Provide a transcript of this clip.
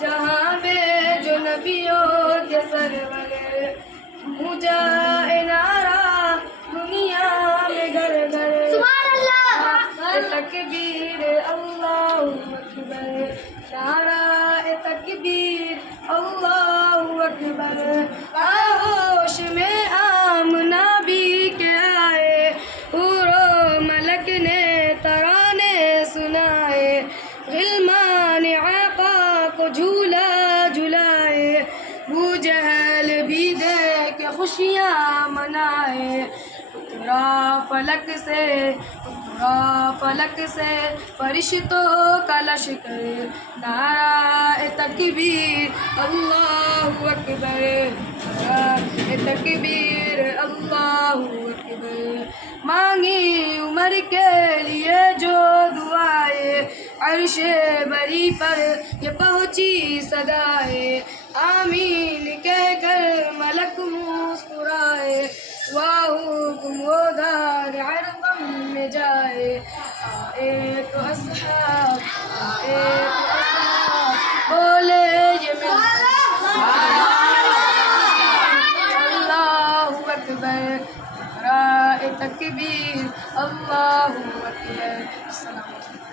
جہاں میں جو نبیوں کے سرور مجھے نعرہ دنیا میں گھر گھر تکبیر اللہ اکبر نعرہ تکبیر اللہ اکبر آغوش میں آمنہ بھی کے آئے حور و ملک نے ترانے سنائے غلمان آقا کو جھولا جھلائے ابو جہل بھی دیکھ خوشیاں منائے اترا فلک سے فرشتوں کا لشکر نعرہ تکبیر اللہ اکبر نعرہ تکبیر اللہ اکبر مانگی عمر کے لیے جو دعائیں عرش بری پر یہ پہنچی صدائے آمین کہہ کر ملک مسکرائے واہ حکم وہ دار عرقم میں جائے آئے تو اصحاب بولے یہ اللہ اکبر نعرہ تکبیر اللہ اکبر. السلام